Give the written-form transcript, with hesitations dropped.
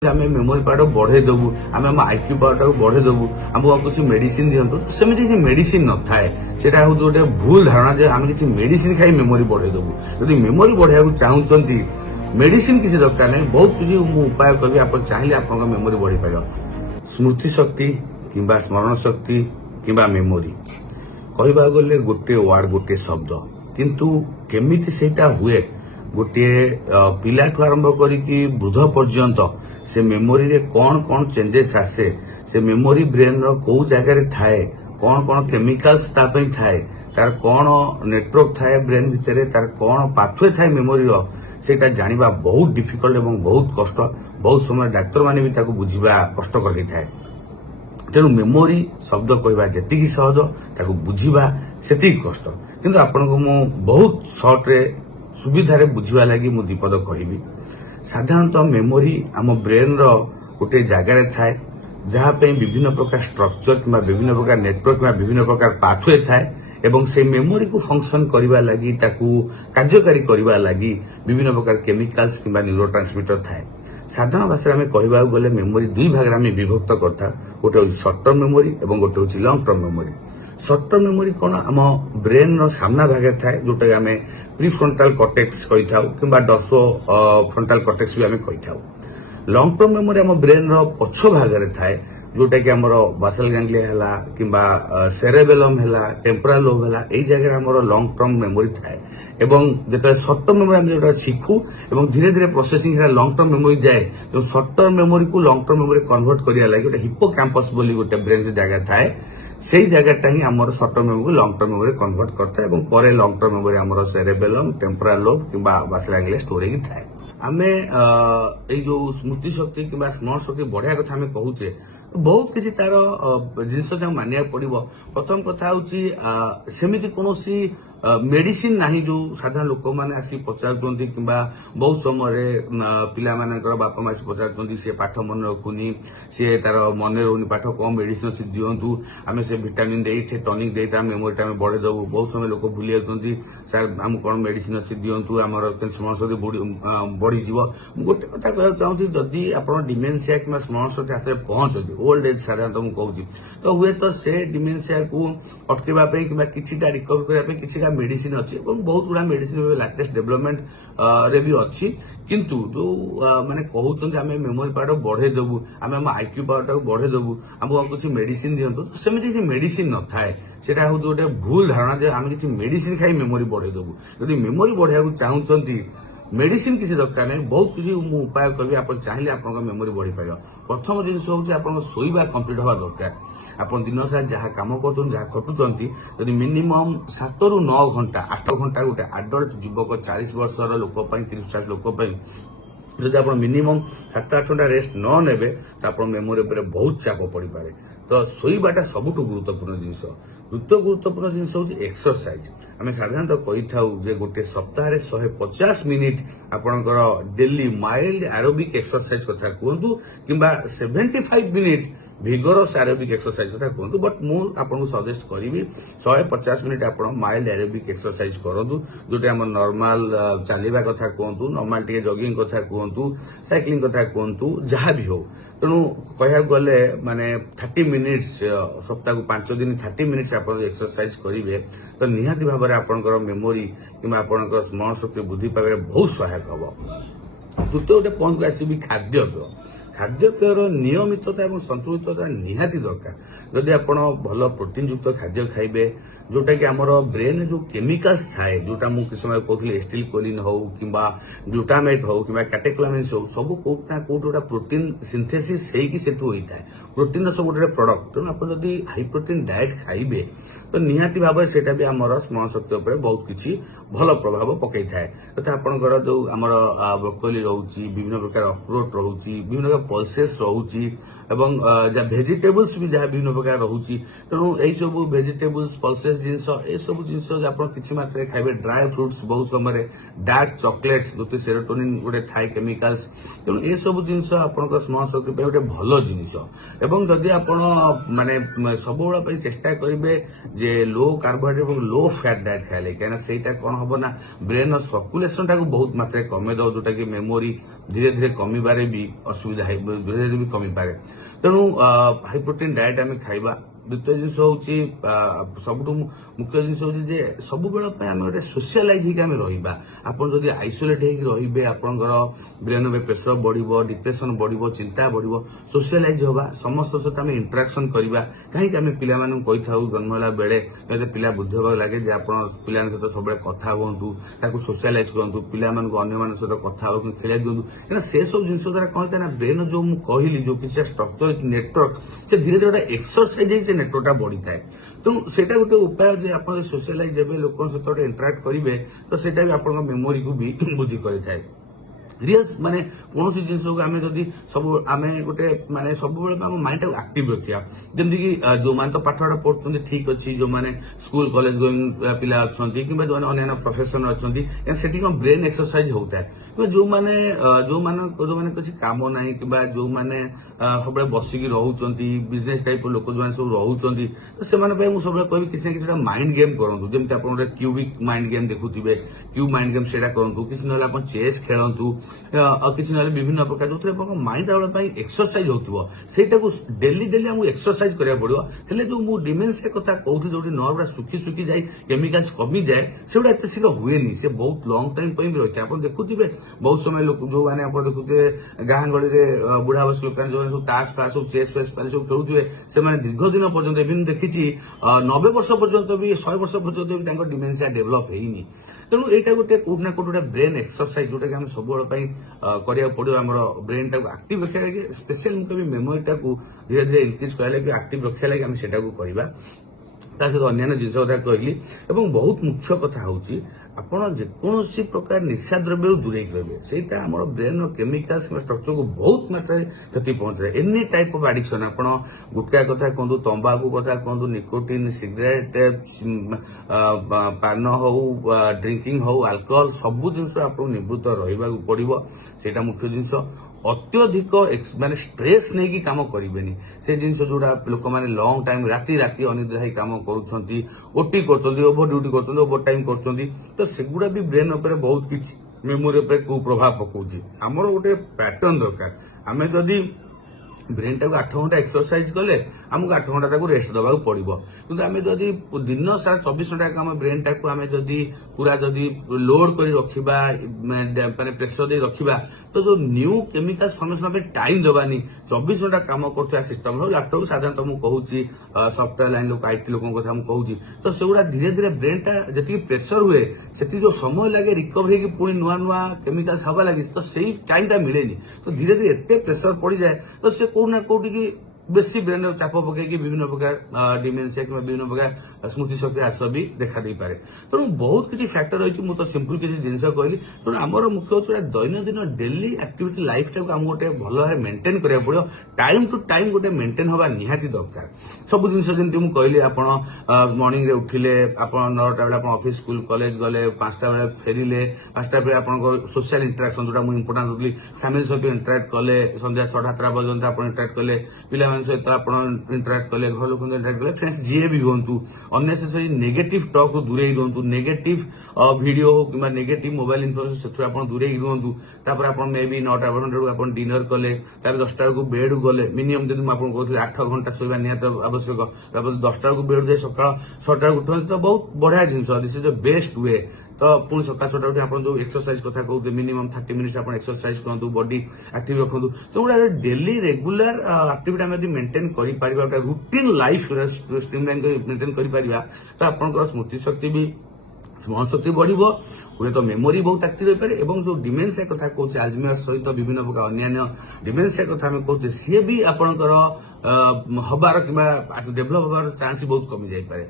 ଆମେ memory power ବଢେଇ ଦେବୁ, ଆମେ ଆମ ଆଇକ୍ୟୁ ପାୱାରଟାକୁ ବଢେଇ ଦେବୁ, ଆମକୁ କିଛି ମେଡିସିନ ଦିଅନ୍ତୁ। ସେମିତି କିଛି ମେଡିସିନ ନଥାଏ। ସେଇଟା ହଉଛି ଗୋଟେ ଭୁଲ ଧାରଣା ଯେ ଆମେ କିଛି ମେଡିସିନ ଖାଇ ମେମୋରି ବଢେଇ ଦେବୁ। ଯଦି ମେମୋରି ବଢେଇବାକୁ ଚାହୁଁଛନ୍ତି ମେଡିସିନ କିଛି ଦରକାର ନାହିଁ, ବହୁତ କିଛି ମୁଁ ଉପାୟ କରିବି। ଆପଣ ଚାହିଁଲେ ଆପଣଙ୍କ ମେମୋରି ବଢି ପାରିବ। ସ୍ମୃତି ଶକ୍ତି କିମ୍ବା ସ୍ମରଣ ଶକ୍ତି କିମ୍ବା ମେମୋରି କହିବାକୁ ଗଲେ ଗୋଟିଏ ୱାର୍ଡ, ଗୋଟିଏ ଶବ୍ଦ, କିନ୍ତୁ କେମିତି ସେଇଟା ହୁଏ ଗୋଟିଏ ପିଲାଠୁ ଆରମ୍ଭ କରିକି ବୃଦ୍ଧ ପର୍ଯ୍ୟନ୍ତ ସେ ମେମୋରିରେ କଣ କଣ ଚେଞ୍ଜେସ୍ ଆସେ, ସେ ମେମୋରି ବ୍ରେନର କୋଉ ଜାଗାରେ ଥାଏ, କଣ କଣ କେମିକାଲ୍ସ ତା ପାଇଁ ଥାଏ, ତାର କଣ ନେଟୱାର୍କ ଥାଏ ବ୍ରେନ ଭିତରେ, ତାର କଣ ପାଥୱେ ଥାଏ ମେମୋରିର, ସେଇଟା ଜାଣିବା ବହୁତ ଡିଫିକଲ୍ଟ ଏବଂ ବହୁତ କଷ୍ଟ। ବହୁତ ସମୟ ଡାକ୍ତରମାନେ ବି ତାକୁ ବୁଝିବା କଷ୍ଟକର ହେଇଥାଏ। ତେଣୁ ମେମୋରି ଶବ୍ଦ କହିବା ଯେତିକି ସହଜ, ତାକୁ ବୁଝିବା ସେତିକି କଷ୍ଟ। କିନ୍ତୁ ଆପଣଙ୍କୁ ମୁଁ ବହୁତ ସର୍ଟରେ ସୁବିଧାରେ ବୁଝିବା ଲାଗି ମୁଁ ଦିପଦ କହିବି। ସାଧାରଣତଃ ମେମୋରି ଆମ ବ୍ରେନର ଗୋଟେ ଜାଗାରେ ଥାଏ, ଯାହା ପାଇଁ ବିଭିନ୍ନ ପ୍ରକାର ଷ୍ଟ୍ରକ୍ଚର କିମ୍ବା ବିଭିନ୍ନ ପ୍ରକାର ନେଟୱାର୍କ କିମ୍ବା ବିଭିନ୍ନ ପ୍ରକାର ପାଥୱେ ଥାଏ ଏବଂ ସେଇ ମେମୋରିକୁ ଫଙ୍କସନ କରିବା ଲାଗି, ତାକୁ କାର୍ଯ୍ୟକାରୀ କରିବା ଲାଗି ବିଭିନ୍ନ ପ୍ରକାର କେମିକାଲ୍ସ କିମ୍ବା ନ୍ୟୁରୋ ଟ୍ରାନ୍ସମିଟର ଥାଏ। ସାଧାରଣ ଭାଷାରେ ଆମେ କହିବାକୁ ଗଲେ ମେମୋରି ଦୁଇ ଭାଗରେ ଆମେ ବିଭକ୍ତ କରିଥାଉ। ଗୋଟେ ହେଉଛି ସର୍ଟ ଟର୍ମ ମେମୋରି ଏବଂ ଗୋଟେ ହେଉଛି long term memory. Short term memory କଣ, ଆମ ବ୍ରେନର ସାମ୍ନା ଭାଗରେ ଥାଏ, ଯୋଉଟାକି ଆମେ ପ୍ରିଫ୍ରଣ୍ଟାଲ କର୍ଟେକ୍ସ କହିଥାଉ କିମ୍ବା ଡର୍ସୋ ଫ୍ରଣ୍ଟାଲ କର୍ଟେକ୍ସ ବି ଆମେ କହିଥାଉ। ଲଙ୍ଗ ଟର୍ମ ମେମୋରି ଆମ ବ୍ରେନର ପଛ ଭାଗରେ ଥାଏ, ଯୋଉଟାକି ଆମର ବାସାଲ ଗାଙ୍ଗ୍ଲିଆ ହେଲା କିମ୍ବା ସେରେବେଲମ ହେଲା, ଟେମ୍ପୋରାଲ ଲୋବ ହେଲା, ଏଇ ଜାଗାରେ ଆମର ଲଙ୍ଗ ଟର୍ମ ମେମୋରି ଥାଏ। ଏବଂ ଯେତେବେଳେ ସର୍ଟ ଟର୍ମ ମେମୋରି ଆମେ ଯୋଉଟା ଶିଖୁ ଏବଂ ଧୀରେ ଧୀରେ ପ୍ରୋସେସିଂ ହେଲା ଲଙ୍ଗ ଟର୍ମ ମେମୋରି ଯାଏ, ତେଣୁ ସର୍ଟ ଟର୍ମ ମେମୋରିକୁ ଲଙ୍ଗ ଟର୍ମ ମେମୋରି କନଭର୍ଟ କରିବା ଲାଗି ଗୋଟେ ହିପୋ କ୍ୟାମ୍ପସ ବୋଲି ଗୋଟେ ବ୍ରେନରେ ଜାଗା ଥାଏ। ସେଇ ଜାଗାଟା ହିଁ ଆମର short term memory long term memory convert କରିଥାଏ ଏବଂ ପରେ ଲଙ୍ଗ ଟର୍ମ ମେମୋରି ଆମର ସେରେବେଲମ, ଟେମ୍ପୋରାଲ ଲୋବ କିମ୍ବା ବାସାଲ ଗାଙ୍ଗ୍ଲିଆ ଷ୍ଟୋର ହେଇକି ଥାଏ। ଆମେ ଏଇ ଯୋଉ ସ୍ମୃତି ଶକ୍ତି କିମ୍ବା ସ୍ମରଣ ଶକ୍ତି ବଢିଆ କଥା ଆମେ କହୁଛେ, ବହୁତ କିଛି ତାର ଜିନିଷ ଯାହା ମାନିବାକୁ ପଡିବ। ପ୍ରଥମ କଥା ହଉଛି ସେମିତି କୌଣସି ମେଡିସିନ ନାହିଁ ଯୋଉ ସାଧାରଣ ଲୋକମାନେ ଆସି ପଚାରୁଛନ୍ତି କିମ୍ବା ବହୁତ ସମୟରେ ପିଲାମାନଙ୍କର ବାପା ମା ଆସି ପଚାରୁଛନ୍ତି, ସିଏ ପାଠ ମନେ ରଖୁନି, ସିଏ ତାର ମନେ ରହୁନି ପାଠ, କଣ ମେଡିସିନ ଅଛି ଦିଅନ୍ତୁ, ଆମେ ସେ ଭିଟାମିନ ଦେଇ ଟନିକ ଦେଇ ତା ମେମୋରିଟା ଆମେ ବଢେଇ ଦେବୁ। ବହୁତ ସମୟ ଲୋକ ଭୁଲି ଯାଉଛନ୍ତି, ସାର୍ ଆମକୁ କଣ ମେଡିସିନ ଅଛି ଦିଅନ୍ତୁ, ଆମର ସ୍ମରଣ ଶକ୍ତି ବଢିଯିବ। ମୁଁ ଗୋଟେ କଥା କହିବାକୁ ଚାହୁଁଛି, ଯଦି ଆପଣ ଡିମେନ୍ସିଆ କିମ୍ବା ସ୍ମରଣ ଶକ୍ତି ହାତରେ ପହଞ୍ଚନ୍ତି, ଓଲ୍ଡ ଏଜ୍ ସାଧାରଣତଃ ମୁଁ କହୁଛି, ତ ହୁଏତ ସେ ଡିମେନ୍ସିଆକୁ ଅଟକେଇବା ପାଇଁ କିମ୍ବା କିଛିଟା ରିକଭର କରିବା ପାଇଁ କିଛିଟା ମେଡିସିନ ଅଛି ଏବଂ ବହୁତ ଗୁଡା ମେଡିସିନ ଲାଟେଷ୍ଟ ଡେଭଲପମେଣ୍ଟ ରେ ବି ଅଛି। କିନ୍ତୁ ଯୋଉ ମାନେ କହୁଛନ୍ତି ଆମେ ମେମୋରି ପାୱାରଟାକୁ ବଢେଇ ଦେବୁ, ଆମେ ଆମ ଆଇକ୍ୟୁ ପାୱାରଟାକୁ ବଢେଇ ଦେବୁ, ଆମକୁ କିଛି ମେଡିସିନ ଦିଅନ୍ତୁ, ସେମିତି କିଛି ମେଡିସିନ ନଥାଏ। ସେଇଟା ହଉଛି ଗୋଟେ ଭୁଲ ଧାରଣା ଯେ ଆମେ କିଛି ମେଡିସିନ ଖାଇ ମେମୋରି ବଢେଇ ଦେବୁ। ଯଦି ମେମୋରି ବଢେଇବାକୁ ଚାହୁଁଛନ୍ତି ମେଡିସିନ କିଛି ଦରକାର ନାହିଁ, ବହୁତ କିଛି ମୁଁ ଉପାୟ କରିବି। ଆପଣ ଚାହିଁଲେ ଆପଣଙ୍କ ମେମୋରି ବଢିପାରିବ। ପ୍ରଥମ ଜିନିଷ ହଉଛି ଆପଣଙ୍କ ଶୋଇବା କମ୍ପ୍ଲିଟ ହେବା ଦରକାର। ଆପଣ ଦିନ ସାରା ଯାହା କାମ କରୁଛନ୍ତି, ଯାହା ଖଟୁଛନ୍ତି, ଯଦି ମିନିମମ୍ 7 ରୁ 9 ଘଣ୍ଟା, 8 ଘଣ୍ଟା ଗୋଟେ ଆଡଲ୍ଟ ଯୁବକ 40 ବର୍ଷର ଲୋକ ପାଇଁ, 30-40 ଲୋକ ପାଇଁ ଯଦି ଆପଣ ମିନିମମ୍ 7-8 ଘଣ୍ଟା ରେଷ୍ଟ ନ ନେବେ, ତ ଆପଣ ମେମୋରି ଉପରେ ବହୁତ ଚାପ ପଡିପାରେ। ତ ଶୋଇବାଟା ସବୁଠୁ ଗୁରୁତ୍ୱପୂର୍ଣ୍ଣ ଜିନିଷ। ଦ୍ୱିତୀୟ ଗୁରୁତ୍ୱପୂର୍ଣ୍ଣ ଜିନିଷ ହଉଛି ଏକ୍ସରସାଇଜ। ଆମେ ସାଧାରଣତଃ କହିଥାଉ ଯେ ଗୋଟେ ସପ୍ତାହରେ 150 ମିନିଟ୍ ଆପଣଙ୍କର ଡେଲି ମାଇଲ୍ଡ ଆରୋବିକ୍ ଏକ୍ସରସାଇଜ କଥା କୁହନ୍ତୁ କିମ୍ବା 75 ମିନିଟ୍ ଭିଗରସ୍ ଆରୋବିକ୍ ଏକ୍ସରସାଇଜ କଥା କୁହନ୍ତୁ, ବଟ୍ ମୁଁ ଆପଣଙ୍କୁ ସଜେଷ୍ଟ କରିବି 150 ମିନିଟ୍ ଆପଣ ମାଇଲ୍ଡ ଆରୋବିକ୍ ଏକ୍ସରସାଇଜ କରନ୍ତୁ, ଯୋଉଟା ଆମର ନର୍ମାଲ ଚାଲିବା କଥା କୁହନ୍ତୁ, ନର୍ମାଲ ଟିକେ ଜଗିଂ କଥା କୁହନ୍ତୁ, ସାଇକ୍ଲିଂ କଥା କୁହନ୍ତୁ, ଯାହା ବି ହଉ। ତେଣୁ କହିବାକୁ ଗଲେ ମାନେ 30 ମିନିଟ୍ସ, ସପ୍ତାହକୁ 5 ଦିନ 30 ମିନିଟ୍ସ ଆପଣ ଏକ୍ସରସାଇଜ କରିବେ, ତ ନିହାତି ଭାବରେ ଆପଣଙ୍କର ମେମୋରି କିମ୍ବା ଆପଣଙ୍କର ସ୍ମରଣ ଶକ୍ତି ବୃଦ୍ଧି ପାଇବାରେ ବହୁତ ସହାୟକ ହବ। ତୃତୀୟ ଗୋଟେ ପଏଣ୍ଟକୁ ଆସିବି, ଖାଦ୍ୟପେୟ। ଖାଦ୍ୟପେୟର ନିୟମିତତା ଏବଂ ସନ୍ତୁଳିତତା ନିହାତି ଦରକାର। ଯଦି ଆପଣ ଭଲ ପ୍ରୋଟିନ ଯୁକ୍ତ ଖାଦ୍ୟ ଖାଇବେ, ଯୋଉଟା କି ଆମର ବ୍ରେନରେ ଯୋଉ କେମିକାଲ୍ସ ଥାଏ, ଯୋଉଟା ମୁଁ କିଛି ସମୟ କହୁଥିଲି ଏଷ୍ଟିଲ କୋଲିନ ହଉ କିମ୍ବା ଗ୍ଲୁଟାମେଟ ହଉ କିମ୍ବା କ୍ୟାଟେକ୍ଲାମିନ୍ସ ହଉ, ସବୁ କୋଉଠି ନା କୋଉଠି ଗୋଟେ ପ୍ରୋଟିନ ସିନ୍ଥେସିସ୍ ହେଇକି ସେଠୁ ହୋଇଥାଏ। ପ୍ରୋଟିନର ସବୁ ଗୋଟେ ପ୍ରଡକ୍ଟ। ତେଣୁ ଆପଣ ଯଦି ହାଇ ପ୍ରୋଟିନ ଡାଏଟ୍ ଖାଇବେ, ତ ନିହାତି ଭାବରେ ସେଇଟା ବି ଆମର ସ୍ମରଣ ଶକ୍ତି ଉପରେ ବହୁତ କିଛି ଭଲ ପ୍ରଭାବ ପକେଇଥାଏ। ତଥା ଆପଣଙ୍କର ଯୋଉ ଆମର ବ୍ରୋକୋଲି ରହୁଛି, ବିଭିନ୍ନ ପ୍ରକାର ଅକ୍ରୋଟ ରହୁଛି, ବିଭିନ୍ନ ପ୍ରକାର ପଲସେସ୍ ରହୁଛି, ଏବଂ ଭେଜିଟେବୁଲ୍ସ ବି ଯାହା ବିଭିନ୍ନ ପ୍ରକାର ରହୁଛି ତେଣୁ ଏଇ ସବୁ ଭେଜିଟେବୁଲ୍ସ ପଲସେସ୍ ଜିନିଷ ଏସବୁ ଜିନିଷ ଆପଣ କିଛି ମାତ୍ରାରେ ଖାଇବେ ଡ୍ରାଏ ଫ୍ରୁଟ୍ସ ବହୁତ ସମୟରେ ଡାର୍କ ଚକୋଲେଟ୍ ଯୋଉଠି ସେରୋଟୋନିନ୍ ଗୋଟେ ଥାଏ କେମିକାଲ୍ସ ତେଣୁ ଏସବୁ ଜିନିଷ ଆପଣଙ୍କ ସ୍ମରଣ ଶକ୍ତି ପାଇଁ ଗୋଟେ ଭଲ ଜିନିଷ ଏବଂ ଯଦି ଆପଣ ମାନେ ସବୁବେଳେ ପାଇଁ ଚେଷ୍ଟା କରିବେ ଯେ लो कार्बोहाइड्रेट और लो फैट डाइट खाइले कहीं ସେଇଟା କଣ ହବ ନା ବ୍ରେନ୍ सर्कुलेशन टाକୁ बहुत मात्रा कमे दो जोटा कि मेमोरी धीरे धीरे कमिबारे भी असुविधा धीरे धीरे भी कमी पारे तेणु हाई प्रोटीन डाइट आम खाइबा द्वितीय जिन हूँ सब मुख्य जिन हूँ सब बेले आम गोटे सोशियालाइज होकर रहा आपड़ जब आइसोलेट होते आपंकर ब्रेन में प्रेसर बढ़ डिप्रेशन बढ़ चिंता बढ़ सोशियालाइज हवा समस्त सहित आम इंटराक्शन करवा कहीं पिला कही था जन्म है बेले पिला बुद्धि हाँ लगे आप पिला सहित सब कथा हूँ सोशियालाइज करूँ पिला अन्य सहित कथा खेल दिखाँ कहीं से सब जिन द्वारा कौन होता है ब्रेन जो कहली जो किसी स्ट्रक्चर नेटवर्क से धीरे धीरे गोटे एक्सरसाइज नेटवर्कटा बढ़ी थाए तेणु सेटा गोटे उपाय जे आप सोशियालाइज हे लोक सहित इंटराक्ट करेंगे तो सेटा भी आप मेमोरी को भी वृद्धि करें रियल्स माने कौन सी जिन आम जदि सब आम गोटे माने सब माइंड टाक आक्टिव रखा जमी कि जो मैंने तो पाठपाठ पढ़ुं ठीक अच्छी जो मैंने स्कूल कॉलेज गोइंग पिला अच्छा कि जो अन्य प्रोफेशन अच्छा से ब्रेन एक्सरसाइज होता है जो मैंने किसी काम ना कि जो मैंने सब बसिकी रोच बिजनेस टाइप लोक जो सब रोचे तो से सब कह किसी न किसी माइंड गेम करूँ जमी आप क्यूबिक माइंड गेम देखुए क्यूब माइंड गेम से करूँ किसी ना चेस खेलतु किसी ना विभिन्न प्रकार जो माइंड एक्सरसाइज हो डेली डेली आमको एक्सरसाइज करा पड़ो हेले जो मुझे डिमेंशिया कथा कहूँ जो नर्व सुखी सुखी जाए केमिकाल्स कमी जाए से गुड़ा एत शीघ्र हुए से बहुत लंग टाइम भी रही आप देखुए बहुत समय लोग जो मैंने आप देखुए गाँ गली बुढ़ा बस लोक जो ताश फाश सब चेस फेस सब खेलुए से दीर्घ दिन पर्यंत इवन देखी 90 वर्ष पर्यंत भी 100 वर्ष पर्यंत भी डिमेंशिया डेभलप होनी तेणु यहाँ गोटे कौट ना कौट गोटे ब्रेन एक्सरसाइज जोटा कि आम सब करा पड़ो आम ब्रेन टाक आक्टिव रखा लगे स्पेशल मुझे मेमोरी टाक धीरे धीरे इनक्रिज करा लगे आक्टिव रखा लगे आम सेटा करवा सहित अन्य जिन कथा कहली बहुत मुख्य कथा हूँ आपण जेकोसी प्रकार निशा द्रव्य दूरे रहे से आम ब्रेन केमिकाल्स स्ट्रक्चर को बहुत मात्रा क्षति पहुंचाए एनी टाइप ऑफ एडिक्शन आप गुटखा कथा कहतु तंबाकू कथा कहतु निकोटिन सिगरेट पान हो ड्रिंकिंग हो अल्कोहल सबू जिन आपको निवृत्त रहा पड़ो से मुख्य जिनस अत्यधिक माने स्ट्रेस नहीं कि काम करेंगे से जिन जोड़ा लोक मैंने लंग टाइम राति राति अनिद्रा ही काम करुँच ओटी कर ओभर ड्यूटी कर ओभर टाइम कर तो सेगुड़ा भी ब्रेन उपर बहुत किसी मेमोरी उपर कुप्रभाव पकाउछि आमर गोटे पैटर्न दरकार आम जदि ब्रेन टाक 8 घंटा एक्सरसाइज कले आमको 8 घंटा ताको रेस्ट दबा पड़ो कि आम जदि दिन सारा 24 घंटा आम ब्रेन टाक आम जदि पूरा जदि लोड कर रखा माने प्रेसर दे रखा तो जो न्यू केमिकाल्स फॉर्मेशन पे टाइम दबानी 24 घंटा काम करता सिस्टम हो लैपटॉप साधारणतः मुझे कहूँ सॉफ्टवेयर लाइन लोक आईटी लोक कथा मुझे तो सेगुड़ा धीरे धीरे ब्रेन टा जी प्रेसर हुए से जो समय लगे रिकवरी की पुणी नुआ नुआ केमिकाल्स हवा लगे तो सही टाइम टा मिलेनी तो धीरे धीरे एत प्रेसर पड़ जाए तो से कौटना कौटी की बेसी ब्रेन चाप पकईकि विभिन्न प्रकार डिमेंशिया कि विभिन्न प्रकार स्मृति शक्ति ह्रास भी देखा दे पारे तेणु बहुत किसी फैक्टर रही मुझे सिंपल किसी जिनस कहली तेणु आमर मुख्य हूँ दैनंदिन डेली एक्टिविटी लाइफ टाइम आम गोटे भल भाव मेंटेन करा पड़ो टाइम टू टाइम गोटे मेंटेन हवा निहाती दरकार सब जिन जमी मुझे कहली आप मर्निंग रे उठिले आप 9टा बेले ऑफिस स्कूल कॉलेज गले 5टा बेले फेरिले 5टा बेले आप सोशल इंटराक्शन जो मुझे इंपोर्टाट करी फैमिली सहित इंटराक्ट कले संध्या 6टा 7टा पर्यंत आप इंटराक्ट कले पिला सहित आप इंटराक्ट कले घर लोक इंटराक्ट कले फ्रेंड्स जी भी हूँ अननेसेसरी नेगेटिव टॉक को दूरे रुहतु नेगेटिव वीडियो हो कि नेगेटिव मोबाइल इनफॉरमेशन से आप दूरे रुहतु तापर आप मे बी 9टा 10टा आप डिनर कले 10टा को बेड गले मिनिमम जब मुझे कहते 8 घंटा शोवा निहत आवश्यक 10टा को बेड जाए सका 6टा उठते तो बहुत बढ़िया जिनस this is the best way तो पुणी सका 6टा उठे आप जो एक्सरसाइज कथा कहते मिनिमम 30 मिनिट्स आप एक्सरसाइज करूँ बॉडी एक्टिव रखु तो गोटे डेली रेगुलर एक्टिविटी आम मेंटेन कर रूटीन लाइफ स्ट्रीमलाइन मेंटेन कर तो आपंकर स्मृति शक्ति भी स्मरण शक्ति बढ़ो पुणे तो मेमोरी बहुत एक्टिव रही पारे और जो डिमेंशिया कथा कहते आल्जाइमर सहित विभिन्न प्रकार अन्य डिमेंशिया कथा कहते सी भी आपंकर हबार कि डेभलप हबार चांस बहुत कमी जाए पारे।